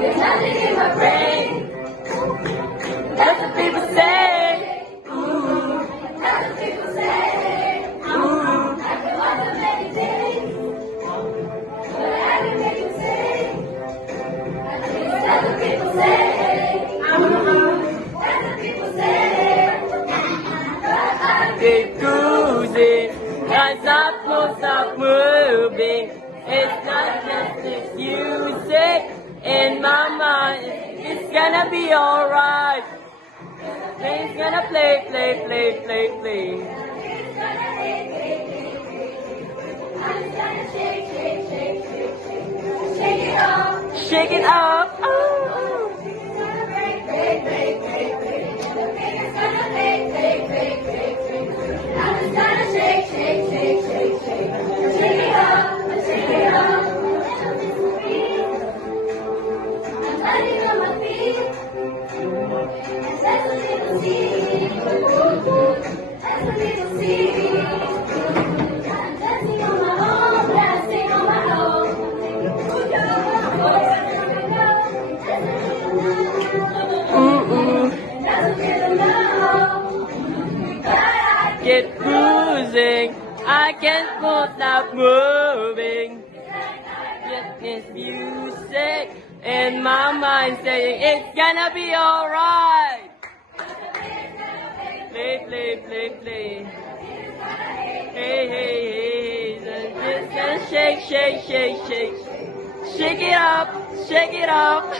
There's nothing in my brain. That's what people say. Ooh. That's what people say. Ooh. After all the many days, but I can make you say. That's what people say. Ooh. That's what people say. Keep cruising, cause I'm supposed to stop moving. It's not just as you say. In my mind, it's gonna be alright. Things gonna play. I'm gonna shake it up. Shake it up. Oh. It's gonna break. The finger's gonna break. I'm just gonna shake it up. Landing on my feet, and that's what people see. That's what people see. I'm dancing on my own, dancing on my own. That's what people know. Get cruising, I can't stop moving. Just this music. In my mind saying it's gonna be alright. Play. Hey. Just gonna shake. Shake it up.